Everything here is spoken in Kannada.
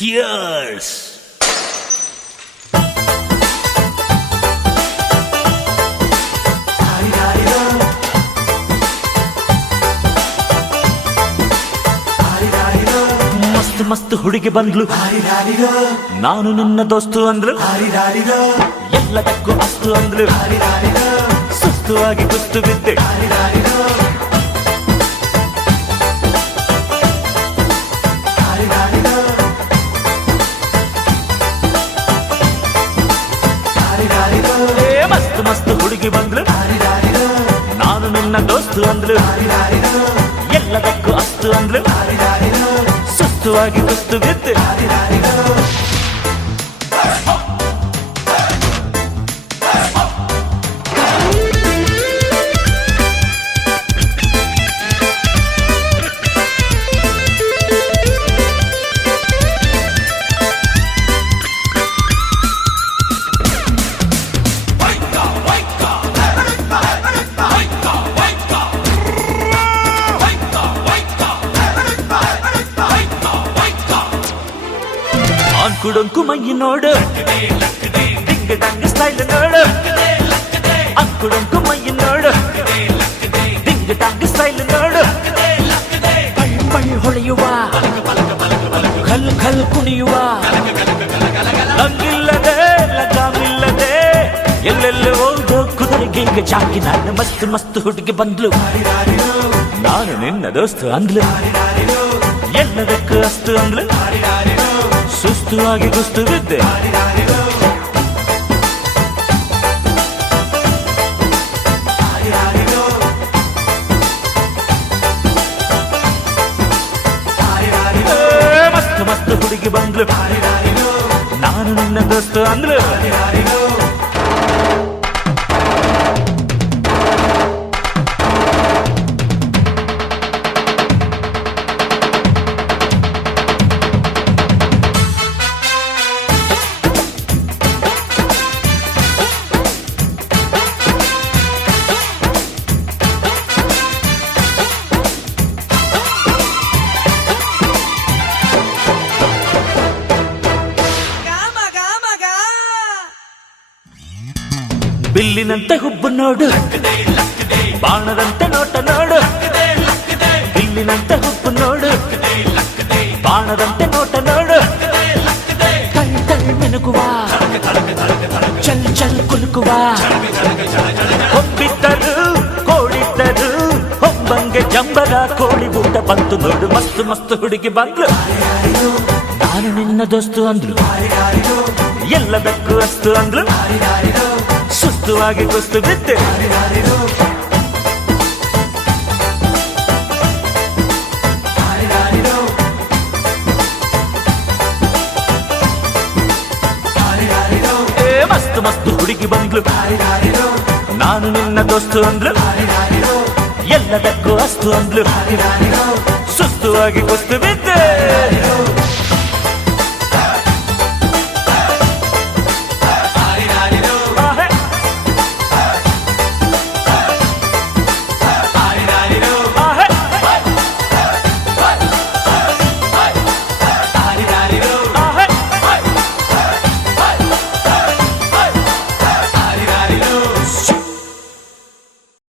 Cheers! ಮಸ್ತ್ ಮಸ್ತ್ ಹುಡುಗಿ ಬಂದ್ಲು, ನಾನು ನಿನ್ನ ದೋಸ್ತು ಅಂದ್ಲು, ಎಲ್ಲದಕ್ಕೂ ಅಸ್ತು ಅಂದ್ಲು, ಸುಸ್ತು ಆಗಿ ಕುಸ್ತು ಬಿದ್ದೆ. ಮಸ್ತ್ ಮಸ್ತ್ ಹುಡುಗಿ ಬಂದ್ಲು, ನಾನು ನಿನ್ನ ದೋಸ್ತು ಅಂದ್ಲು, ಎಲ್ಲದಕ್ಕೂ ಅಸ್ತು ಅಂದ್ಲು, ಸುಸ್ತುವಾಗಿ ಕುಸ್ತು ಬಿದ್ದೆ. ಅಂಕುಡೊಂಕು ಮೈ ನೋಡು, ಡಿಂಗ್ ಡಂಗ್ ಸ್ಟೈಲ್ ನೋಡು, ಅಂಕುಡೊಂಕು ಮೈ ನೋಡು, ಡಿಂಗ್ ಡಂಗ್ ಸ್ಟೈಲ್ ನೋಡು, ಪಳ್ ಪಳ್ ಹೊಳೆಯುವ, ಖಲ್ ಖಲ್ ಕುಣಿಯುವ, ಲಂಗಿಲ್ಲದೆ ಲಗಾಮಿಲ್ಲದೆ ಎಲ್ಲೆಲ್ಲಿ ಹೋದೋ ಕುದುರೆಗೆ ಈಗ ಜಾಕಿ. ನಾನು ಮಸ್ತ್ ಮಸ್ತ್ ಹುಡುಗಿ ಬಂದ್ಲು, ನಾನು ನಿನ್ನ ದೋಸ್ತು ಅಂದ್ಲು, ಎಲ್ಲದಕ್ಕೂ ಅಸ್ತು ಅಂದ್ಲು, ಸುಸ್ತು ಆಗಿ ಕುಸ್ತು ಬಿದ್ದೆ. ಮಸ್ತ್ ಮಸ್ತ್ ಹುಡುಗಿ ಬಂದ್ಲು, ನಾನು ನಿನ್ನ ದೋಸ್ತು ಅಂದ್ಲು, ಬಿಲ್ಲಿನಂತೆ ಹುಬ್ಬು ನೋಡು, ಬಾಣದಂತೆ ನೋಟ ನೋಡು, ಬಿಲ್ಲಿನಂತೆ ಹುಬ್ಬು ನೋಡು, ಬಾಣದಂತೆ ನೋಟ ನೋಡು, ಕಳ್ ಕಳ್ ಮಿನುಗುವ, ಚಲ್ ಚಲ್ ಕುಲುಕುವ, ಹೊಬ್ಬಿದ್ದರು ಕೋಡಿದ್ದರು ಹೊಂಬಂಗೆ ಜಂಬರ ಕೋಳಿ ಊಟ ಬಂತು ನೋಡು. ಮಸ್ತ್ ಮಸ್ತ್ ಹುಡುಗಿ ಬಂದ್ಲು, ನಾನು ನಿನ್ನ ದೋಸ್ತು ಅಂದ್ಲು, ಎಲ್ಲದಕ್ಕೂ ಅಸ್ತು ಅಂದ್ಲು, ಸುಸ್ತುವಾಗಿ ಕುಸ್ತು ಬಿದ್ದೆ. ಮಸ್ತ್ ಮಸ್ತ್ ಹುಡುಗಿ ಬಂದ್ಲು, ನಾನು ನಿನ್ನ ದೋಸ್ತು ಅಂದ್ಲು, ಎಲ್ಲದಕ್ಕೂ ಅಸ್ತು ಅಂದ್ಲು, ಸುಸ್ತುವಾಗಿ ಕುಸ್ತು ಬಿದ್ದೆ.